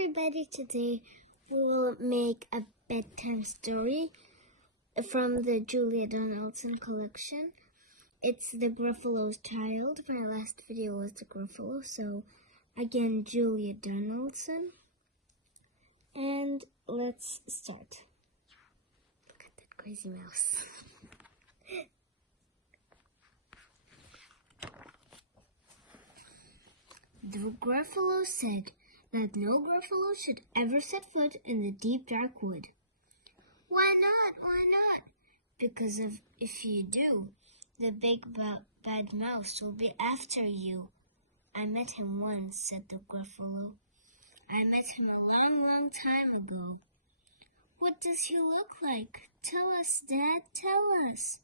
everybody, today we will make a bedtime story from the Julia Donaldson collection. It's the Gruffalo's Child. My last video was the Gruffalo, so again, Julia Donaldson. And let's start. Look at that crazy mouse. The Gruffalo said that no Gruffalo should ever set foot in the deep dark wood. Why not? Why not? Because if you do, the big bad mouse will be after you. I met him once, said the Gruffalo. I met him a long, long time ago. What does he look like? Tell us, Dad, tell us.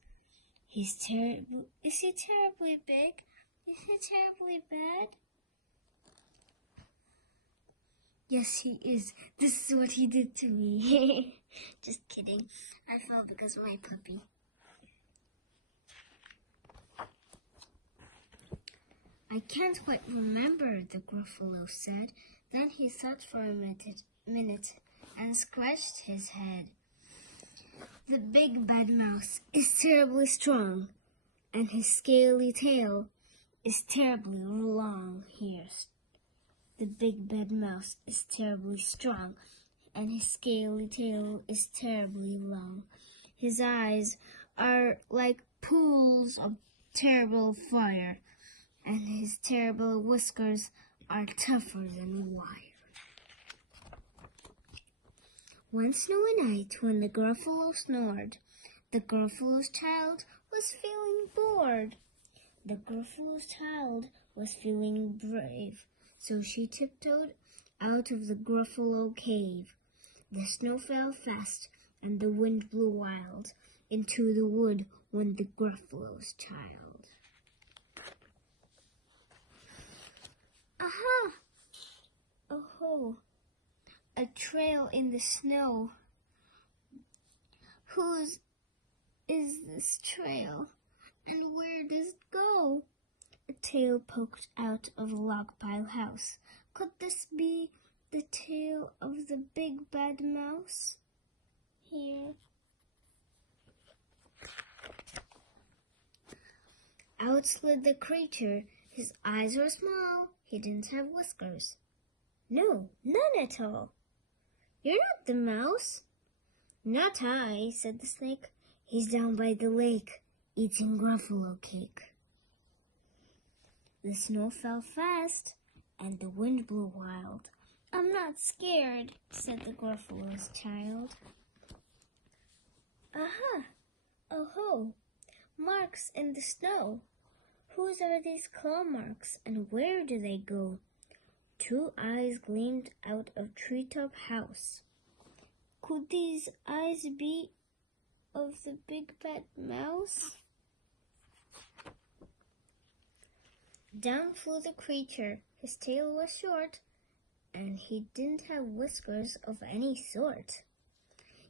He's terrible. Is he terribly big? Is he terribly bad? Yes, he is. This is what he did to me. Just kidding. I fell because of my puppy. I can't quite remember, the Gruffalo said. Then he thought for a minute and scratched his head. The big bad mouse is terribly strong, and his scaly tail is terribly long. The big bad mouse is terribly strong, and his scaly tail is terribly long. His eyes are like pools of terrible fire, and his terrible whiskers are tougher than wire. One snowy night, when the Gruffalo snored, the Gruffalo's child was feeling bored. The Gruffalo's child was feeling brave, so she tiptoed out of the Gruffalo cave. The snow fell fast, and the wind blew wild. Into the wood went the Gruffalo's child. Aha! Oh-ho! A trail in the snow. Whose is this trail? And where does it go? A tail poked out of a log pile house. Could this be the tail of the big bad mouse? Here. Out slid the creature. His eyes were small. He didn't have whiskers. No, none at all. You're not the mouse. Not I, said the snake. He's down by the lake, eating Gruffalo cake. The snow fell fast, and the wind blew wild. I'm not scared, said the Gruffalo's child. Aha! Oh-ho! Marks in the snow. Whose are these claw marks, and where do they go? Two eyes gleamed out of treetop house. Could these eyes be of the big bad mouse? Down flew the creature. His tail was short, and he didn't have whiskers of any sort.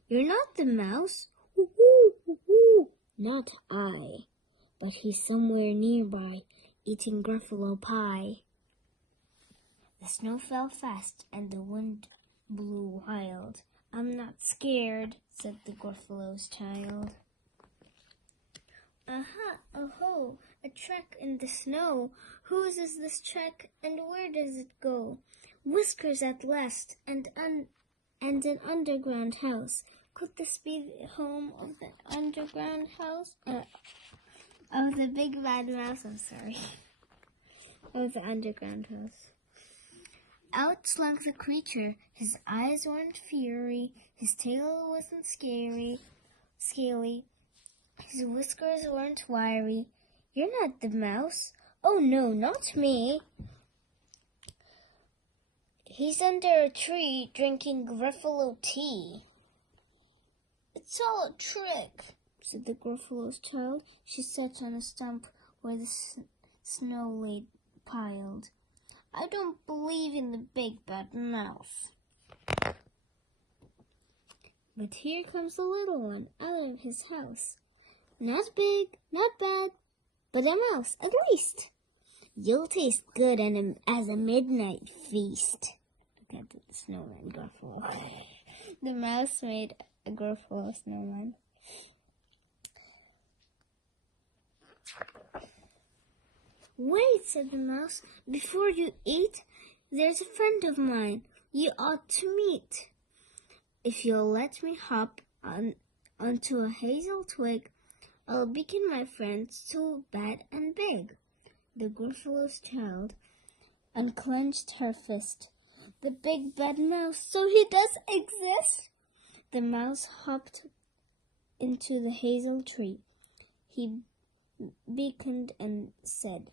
You're not the mouse. Woo-hoo, woo-hoo. Not I. But he's somewhere nearby, eating Gruffalo pie. The snow fell fast, and the wind blew wild. I'm not scared, said the Gruffalo's child. Aha, oh-ho, a track in the snow. Whose is this track, and where does it go? Whiskers at last, and an underground house. Could this be the home of the underground house? Of the big bad mouse, I'm sorry. Of the underground house. Out slunk the creature. His eyes weren't fiery. His tail wasn't scaly. His whiskers weren't wiry. You're not the mouse. Oh no, not me. He's under a tree drinking Gruffalo tea. It's all a trick, said the Gruffalo's child. She sat on a stump where the snow lay piled. I don't believe in the big bad mouse. But here comes the little one out of his house. Not big, not bad, but a mouse at least. You'll taste good as a midnight feast. Look at this. snowman, Gruffalo. The mouse made a Gruffalo snowman. Wait, said the mouse. Before you eat, there's a friend of mine you ought to meet. If you'll let me hop onto a hazel twig, I'll beckon my friends to bad and big. The Gruffalo's child unclenched her fist. The big bad mouse, so he does exist? The mouse hopped into the hazel tree. He beckoned and said,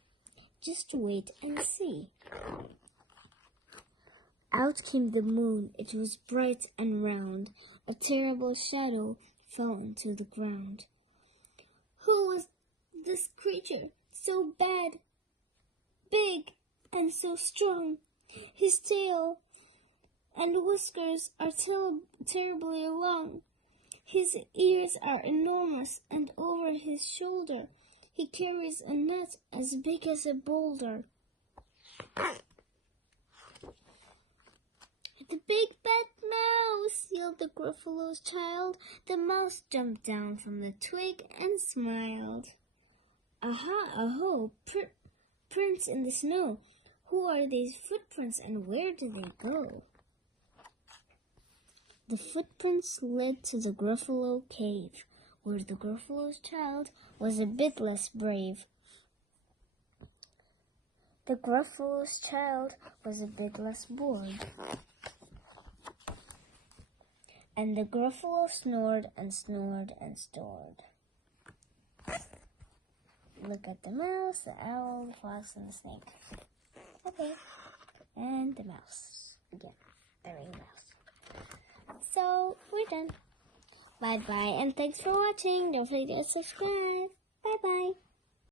"Just wait and see." Out came the moon. It was bright and round. A terrible shadow fell into the ground. Who was this creature, so bad, big, and so strong? His tail and whiskers are terribly long. His ears are enormous, and over his shoulder he carries a net as big as a boulder. The big bad mouse, yelled the Gruffalo's child. The mouse jumped down from the twig and smiled. Aha, aho, prints in the snow. Who are these footprints and where do they go? The footprints led to the Gruffalo cave, where the Gruffalo's child was a bit less brave. The Gruffalo's child was a bit less bored. And the Gruffalo snored and snored and snored. Look at the mouse, the owl, the fox, and the snake. Okay. And the mouse. Again. The ring mouse. So, we're done. Bye-bye, and thanks for watching. Don't forget to subscribe. Bye-bye.